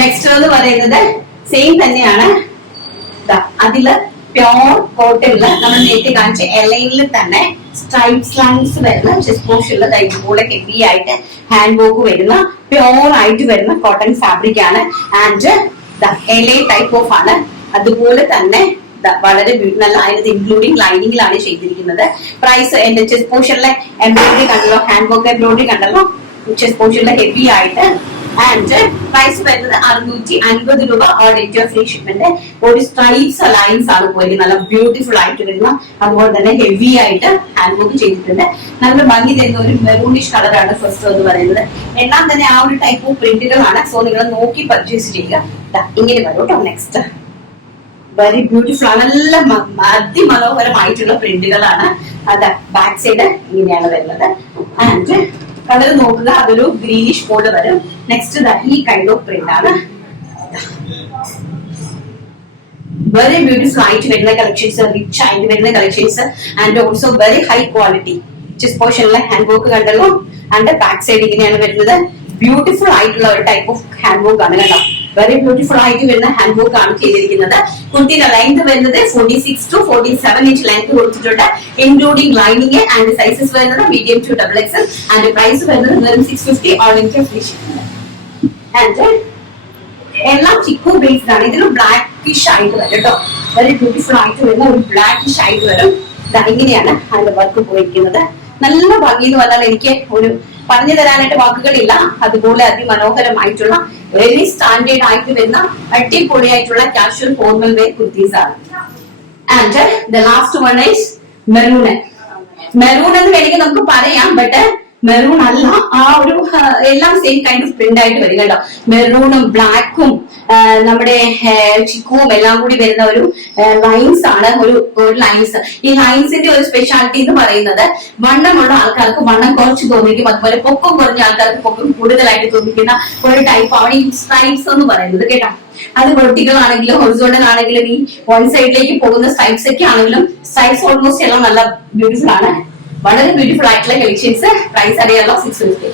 Next എന്ന് പറയുന്നത് same തന്നെയാണ്. അതില് പ്യോർ കോട്ടണില് നമ്മൾ നേരത്തെ കാണിച്ച എലൈനിൽ തന്നെ സ്ട്രൈപ്സ് ലൈൻസ് വരുന്ന ചെസ്റ്റ് പോർഷനിൽ ഇതുപോലെ ഹെവി ആയിട്ട് ഹാൻഡ് വർക്ക് വരുന്ന പ്യോർ ആയിട്ട് വരുന്ന കോട്ടൺ ഫാബ്രിക് ആണ്. ആൻഡ് എലൈ ടൈപ്പ് ഓഫ് ആണ്. അതുപോലെ തന്നെ വളരെ നല്ല അതിനകത്ത് ഇൻക്ലൂഡിംഗ് ലൈനിങ്ങിലാണ് ചെയ്തിരിക്കുന്നത്. പ്രൈസ് എന്റെ ചെസ്റ്റ് പോർഷനിലെ എംബ്രോയിഡറി കണ്ടല്ലോ, ഹാൻഡ് വർക്ക് എംബ്രോയിഡറി കണ്ടല്ലോ, ചെസ്റ്റ് പോർഷനിലെ ഹെവി ആയിട്ട്. ആൻഡ് പ്രൈസ് വരുന്നത് 650 രൂപ. All India free shipment. ഒരു സ്ട്രൈപ്സ് ലൈൻസ് ആണ് പോയി നല്ല ബ്യൂട്ടിഫുൾ ആയിട്ട് വരുന്ന, അതുപോലെ തന്നെ ഹെവി ആയിട്ട് ഹാൻഡ് വർക്ക് ചെയ്തിട്ടുണ്ട്. നല്ല ഭംഗി തരുന്ന ഒരു മെറൂണിഷ് കളറാണ് ഫസ്റ്റ് എന്ന് പറയുന്നത്. എല്ലാം തന്നെ ആ ഒരു ടൈപ്പ് ഓഫ് പ്രിന്റുകളാണ്. സോ നിങ്ങൾ നോക്കി പർച്ചേസ് ചെയ്യുക. ഇങ്ങനെ വരും കേട്ടോ. നെക്സ്റ്റ് വെരി ബ്യൂട്ടിഫുൾ, നല്ല അതിമനോഹരമായിട്ടുള്ള പ്രിന്റുകളാണ്. അത് ബാക്ക് സൈഡ് ഇങ്ങനെയാണ് വരുന്നത്. ആൻഡ് കളർ നോക്കുക, അതൊരു ഗ്രീനിഷ് മോഡ് വരും. നെക്സ്റ്റ് ഈ കൈൻഡ് ഓഫ് പ്രിന്റ് ആണ്. വെരി ബ്യൂട്ടിഫുൾ ആയിട്ട് വരുന്ന കളക്ഷൻസ്, റിച്ച് ആയിട്ട് വരുന്ന collections. And also very high quality. Chest പോർഷനിലെ ഹാൻഡ് വർക്ക് കണ്ടല്ലോ. ആൻഡ് ബാക്ക് സൈഡ് ഇങ്ങനെയാണ് വരുന്നത്. ബ്യൂട്ടിഫുൾ ആയിട്ടുള്ള ഒരു ടൈപ്പ് ഓഫ് ഹാൻഡ് വർക്ക് ആണ് കേട്ടോ. വെരി ബ്യൂട്ടിഫുൾ ആയിട്ട് വരുന്ന ഹാൻഡ് വർക്ക് ആണ് ചെയ്തിരിക്കുന്നത്. കുർത്തിയുടെ ലെങ്ത് വരുന്നത് 46 to 47 ഇഞ്ച് ലെങ്ത് കൊടുത്തിട്ടുണ്ട്, ഇൻക്ലൂഡിംഗ് ലൈനിങ്. ആൻഡ് സൈസസ് വരുന്നത് medium to XXL. And price വരുന്നത് വെറും 650 all India free shipping. And എല്ലാം ചിക്കു ബേസ്ഡ് ആണ്. ഇതിൽ ബ്ലാക്കിഷ് ആയിട്ട് വരും കേട്ടോ. വെരി ബ്യൂട്ടിഫുൾ ആയിട്ട് വരുന്ന ഒരു ബ്ലാക്കിഷ് ആയിട്ട് വരും. ഇങ്ങനെയാണ് അതിന്റെ വർക്ക് പോയിരിക്കുന്നത്. നല്ല ഭംഗി എന്ന് പറഞ്ഞാൽ എനിക്ക് ഒരു പറഞ്ഞു തരാനായിട്ട് വാക്കുകളില്ല. അതുപോലെ അതിമനോഹരമായിട്ടുള്ള വെരി സ്റ്റാൻഡേർഡ് ആയിട്ട് വരുന്ന അടിപൊളിയായിട്ടുള്ള കാഷ്വൽ ഫോർമൽ വെയർ കുർത്തീസ് ആണ്. And the last one is maroon. Maroon എന്ന് വേണമെങ്കിൽ നമുക്ക് പറയാം, ബട്ട് മെറൂൺ അല്ല. ആ ഒരു എല്ലാം സെയിം കൈൻഡ് ഓഫ് പ്രിന്റ് ആയിട്ട് വരും കേട്ടോ. മെറൂണും ബ്ലാക്കും നമ്മുടെ ചിക്കുവും എല്ലാം കൂടി വരുന്ന ഒരു ലൈൻസ് ആണ്. ഒരു ലൈൻസ്. ഈ ലൈൻസിന്റെ ഒരു സ്പെഷ്യാലിറ്റി എന്ന് പറയുന്നത് വണ്ണമുള്ള ആൾക്കാർക്ക് വണ്ണം കുറച്ച് തോന്നിക്കും, അതുപോലെ പൊക്കം കുറഞ്ഞ ആൾക്കാർക്ക് പൊക്കം കൂടുതലായിട്ട് തോന്നിക്കുന്ന ഒരു ടൈപ്പ് ആണ് ഈ സ്ട്രൈപ്സ് എന്ന് പറയുന്നത് കേട്ടോ. അത് വെർട്ടിക്കൽ ആണെങ്കിലും ഹൊറിസോണ്ടൽ ആണെങ്കിലും ഈ വൺ സൈഡിലേക്ക് പോകുന്ന സ്ട്രൈപ്സ് ഒക്കെ ആണെങ്കിലും സ്ട്രൈപ്സ് ഓൾമോസ്റ്റ് എല്ലാം നല്ല ബ്യൂട്ടിഫുൾ ആണ്. വളരെ ബ്യൂട്ടിഫുൾ ആയിട്ടുള്ള കളക്ഷൻസ്. പ്രൈസ് അറിയാലോ, 650.